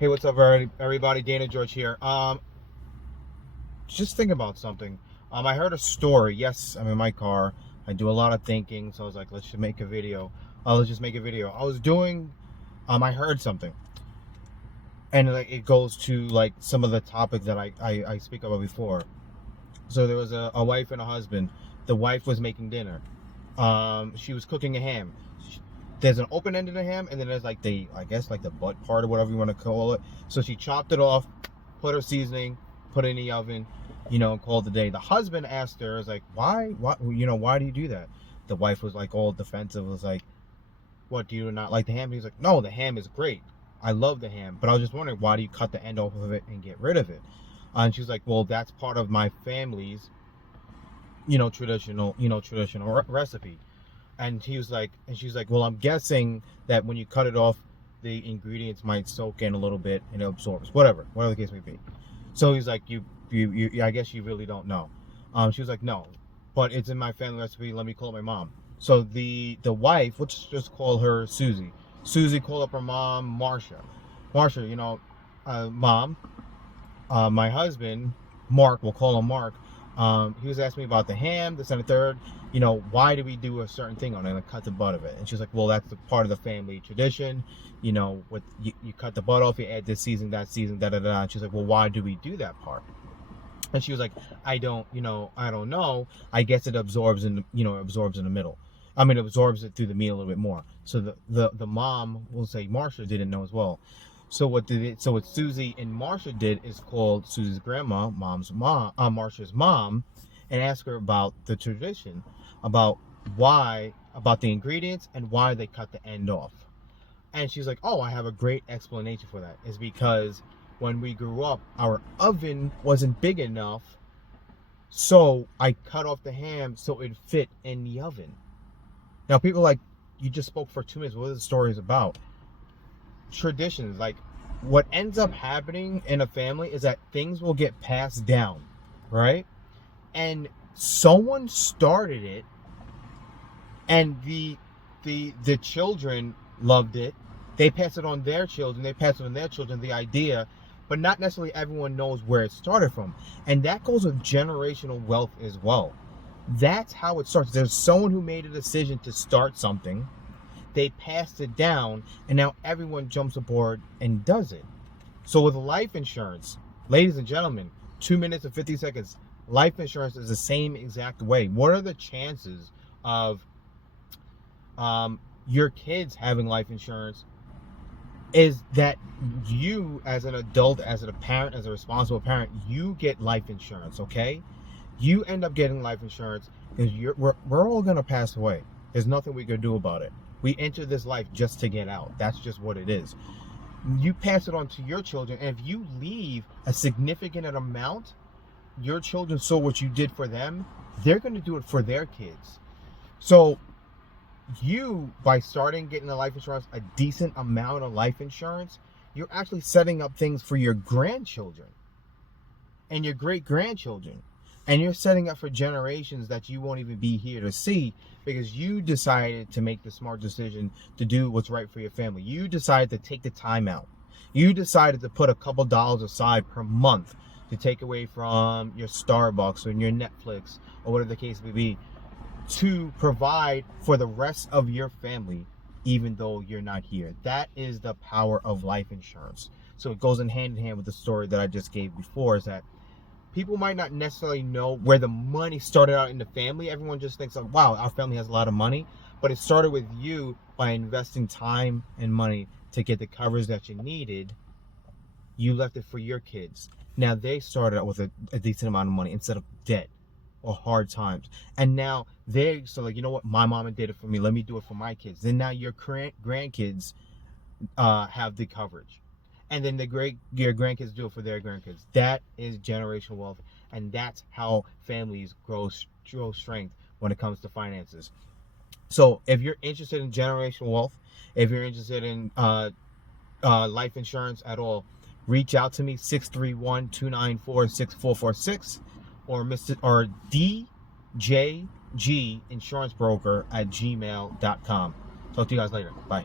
Hey, what's up, everybody? Dana George here. Just think about something. I heard a story. Yes, I'm in my car. I do a lot of thinking, so I was like, let's just make a video. Let's just make a video. I heard something, and like it goes to like some of the topics that I speak about before. So there was a wife and a husband. The wife was making dinner. She was cooking a ham. There's an open end of the ham, and then there's like I guess like the butt part or whatever you want to call it. So she chopped it off, put her seasoning, put it in the oven, and called it a day. The husband asked her, "Is like, why do you do that?" The wife was like all defensive, was like, "What, do you not like the ham?" He's like, "No, the ham is great. I love the ham, but I was just wondering, why do you cut the end off of it and get rid of it?" And she's like, "Well, that's part of my family's, traditional recipe." And she's like, well, I'm guessing that when you cut it off, the ingredients might soak in a little bit and it absorbs, whatever the case may be. So he's like, you I guess you really don't know. She was like, no, but it's in my family recipe. Let me call my mom. So the wife, let's just call her Susie. Susie called up her mom, Marcia. Marcia, mom, my husband, Mark, we'll call him Mark. He was asking me about the ham, this and the third. Why do we do a certain thing on it and cut the butt of it? And she's like, well, that's the part of the family tradition. What you cut the butt off, you add this season, that season, da da da. And she's like, well, why do we do that part? And she was like, I don't know. I guess it absorbs in the middle. I mean, it absorbs it through the meat a little bit more. So the mom, we'll say Marcia, didn't know as well. So what Susie and Marcia did is called Susie's grandma, Marcia's mom, and ask her about the tradition, about the ingredients and why they cut the end off. And she's like, oh, I have a great explanation for that. It's because when we grew up, our oven wasn't big enough, so I cut off the ham so it fit in the oven. Now, people are like, you just spoke for 2 minutes. What are the stories about? Traditions, like what ends up happening in a family is that things will get passed down, right? And someone started it, and the children loved it. They pass it on their children. They pass it on their children, the idea, but not necessarily everyone knows where it started from. And that goes with generational wealth as well. That's how it starts. There's someone who made a decision to start something. They passed it down, and now everyone jumps aboard and does it. So with life insurance, ladies and gentlemen, 2 minutes and 50 seconds, life insurance is the same exact way. What are the chances of your kids having life insurance? Is that you, as an adult, as a parent, as a responsible parent, you get life insurance, okay? You end up getting life insurance because we're all going to pass away. There's nothing we can do about it. We enter this life just to get out. That's just what it is. You pass it on to your children, and if you leave a significant amount, your children saw what you did for them, they're going to do it for their kids. So you, by starting getting the life insurance, a decent amount of life insurance, you're actually setting up things for your grandchildren and your great-grandchildren. And you're setting up for generations that you won't even be here to see, because you decided to make the smart decision to do what's right for your family. You decided to take the time out. You decided to put a couple dollars aside per month to take away from your Starbucks or your Netflix or whatever the case may be, to provide for the rest of your family, even though you're not here. That is the power of life insurance. So it goes in hand with the story that I just gave before, is that people might not necessarily know where the money started out in the family. Everyone just thinks, like, wow, our family has a lot of money. But it started with you by investing time and money to get the coverage that you needed. You left it for your kids. Now they started out with a decent amount of money instead of debt or hard times. And now so like, you know what? My mama did it for me. Let me do it for my kids. Then now your grandkids have the coverage. And then your grandkids do it for their grandkids. That is generational wealth, and that's how families grow strength when it comes to finances. So if you're interested in generational wealth, if you're interested in life insurance at all, reach out to me, 631-294-6446, or DJG Insurance Broker at gmail.com. Talk to you guys later. Bye.